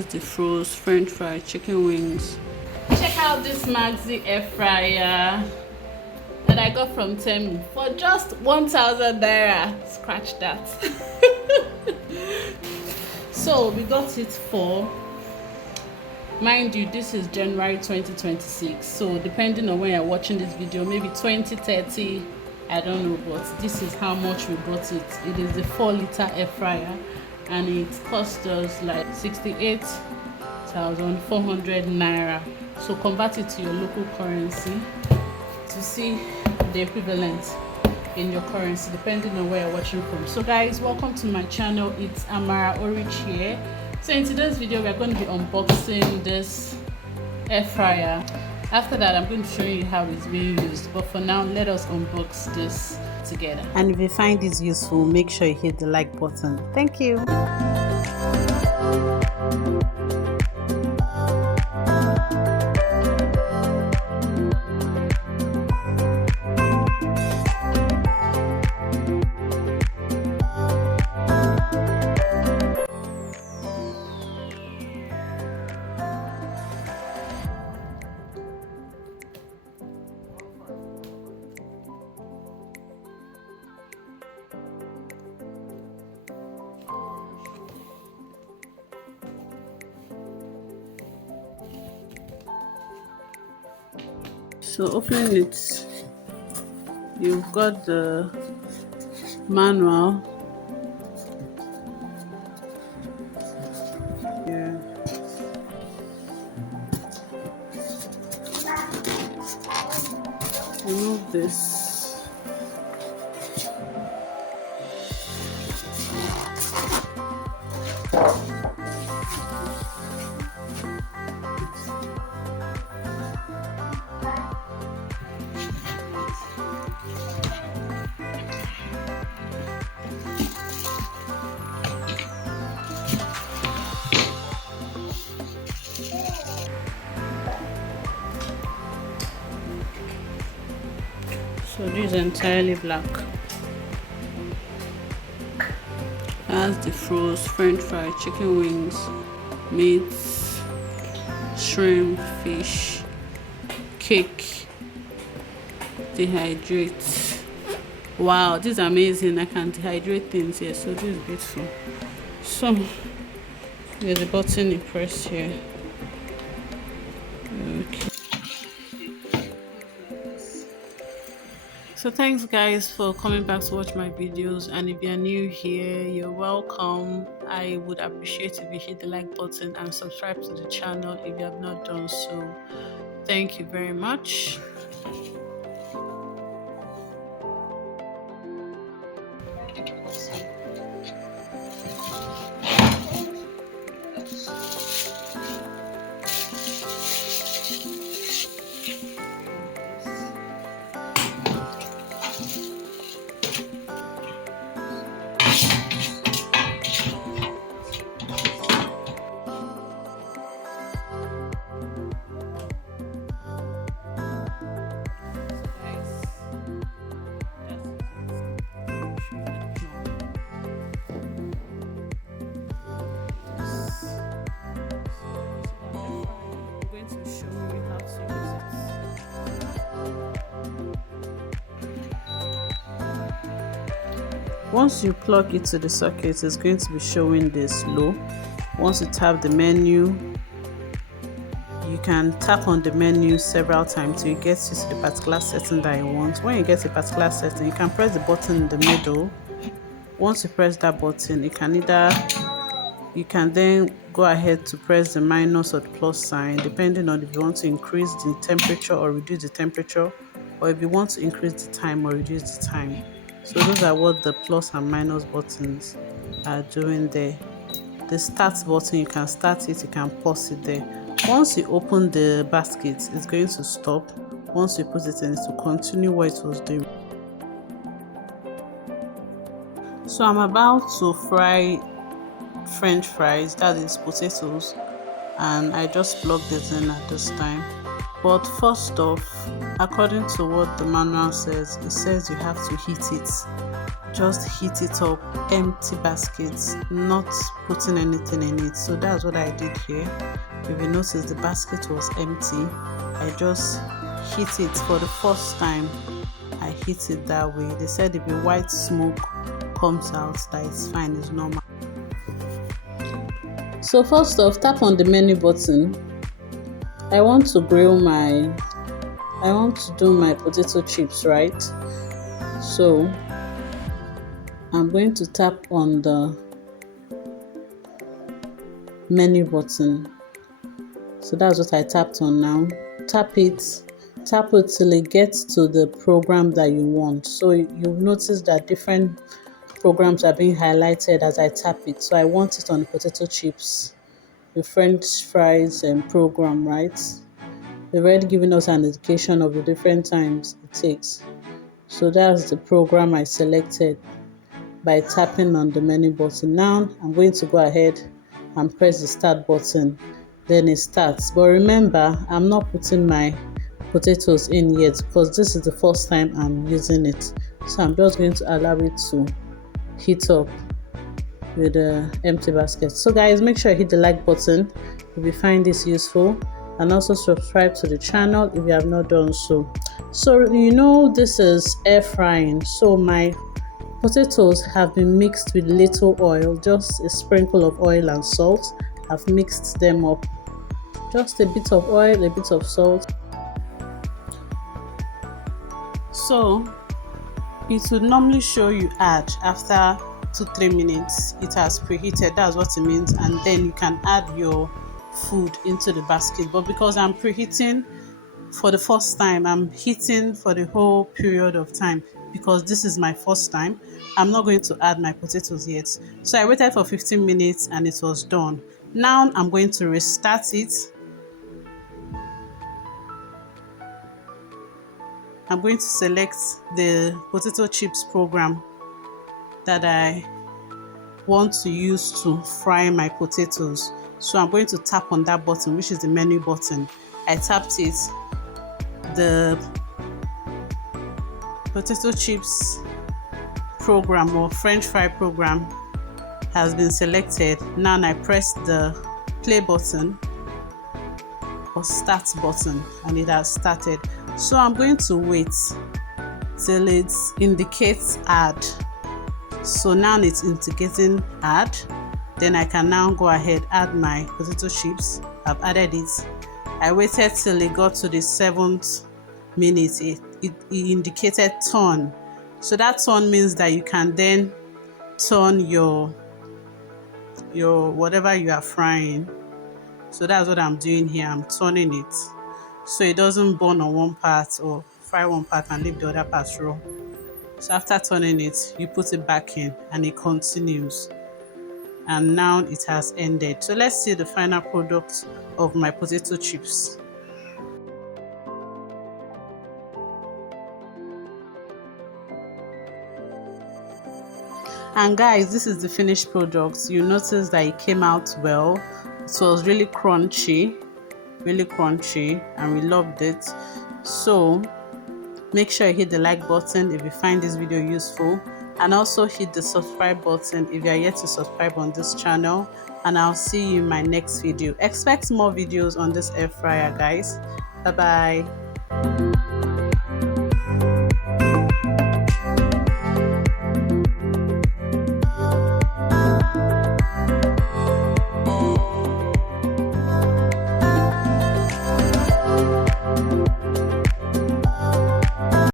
Has the froze french fry chicken wings. Check out this Maxi Air Fryer that I got from Temu for just 1,000 naira. Scratch that. So we got it for, mind you, this is January 2026, so depending on when you're watching this video, maybe 2030, I don't know, but this is how much we got it. It is the 4-liter air fryer and it cost us like 68,400 naira. So convert it to your local currency to see the equivalent in your currency depending on where you're watching from. So guys, welcome to my channel. It's Amara Orich here. So in today's video, we're going to be unboxing this air fryer. After that, I'm going to show you how it's being used, but for now, let us unbox this together. And if you find this useful, make sure you hit the like button. Thank you. So opening it, you've got the manual. Yeah. Remove this. So this is entirely black. Has the froze french fry chicken wings, meat, shrimp, fish, cake, dehydrate. Wow, this is amazing. I can dehydrate things here, so this is beautiful. So there's a button you press here. Okay. So thanks guys for coming back to watch my videos, and if you're new here, you're welcome. I would appreciate if you hit the like button and subscribe to the channel if you have not done so. Thank you very much. Once you plug it to the socket, it's going to be showing this low. Once you tap the menu, you can tap on the menu several times till you get to the particular setting that you want. When you get to a particular setting, you can press the button in the middle. Once you press that button, you can then go ahead to press the minus or the plus sign, depending on if you want to increase the temperature or reduce the temperature, or if you want to increase the time or reduce the time. So those are what the plus and minus buttons are doing there. The start button, you can start it, you can pause it there. Once you open the basket, it's going to stop. Once you put it in, it will continue what it was doing. So I'm about to fry french fries, that is potatoes, and I just plugged it in at this time. But first off, according to what the manual says, it says you have to heat it just heat it up, empty baskets, not putting anything in it. So that's what I did here. If you notice, the basket was empty. I just heat it for the first time. I heat it that way. They said if a white smoke comes out, that is fine, it's normal. So first off, tap on the menu button. I want to do my potato chips, right? So I'm going to tap on the menu button. So that's what I tapped on now. Tap it till it gets to the program that you want. So you'll notice that different programs are being highlighted as I tap it. So I want it on the potato chips, the French fries and program, right? They've already given us an indication of the different times it takes. So that's the program I selected by tapping on the menu button. Now I'm going to go ahead and press the start button. Then it starts. But remember, I'm not putting my potatoes in yet because this is the first time I'm using it. So I'm just going to allow it to heat up with the empty basket. So guys, make sure you hit the like button if you find this useful, and also subscribe to the channel if you have not done so. So you know this is air frying, so my potatoes have been mixed with little oil, just a sprinkle of oil and salt. I've mixed them up, just a bit of oil, a bit of salt. So it would normally show you add after 2-3 minutes it has preheated. That's what it means, and then you can add your food into the basket. But because I'm preheating for the first time, I'm heating for the whole period of time because this is my first time. I'm not going to add my potatoes yet. So I waited for 15 minutes and it was done. Now I'm going to restart it. I'm going to select the potato chips program that I want to use to fry my potatoes. So I'm going to tap on that button, which is the menu button. I tapped it. The potato chips program or French fry program has been selected. Now I press the play button or start button and it has started. So I'm going to wait till it indicates add. So now it's indicating add. Then I can now go ahead add my potato chips. I've added it. I waited till it got to the 7th minute. It indicated turn. So that turn means that you can then turn your whatever you are frying. So that's what I'm doing here. I'm turning it so it doesn't burn on one part or fry one part and leave the other part raw. So after turning it, you put it back in and it continues. And now it has ended. So let's see the final product of my potato chips. And guys, this is the finished product. You notice that it came out well. It was really crunchy, and we loved it. So make sure you hit the like button if you find this video useful, and also hit the subscribe button if you are yet to subscribe on this channel. And I'll see you in my next video. Expect more videos on this air fryer, guys. Bye bye.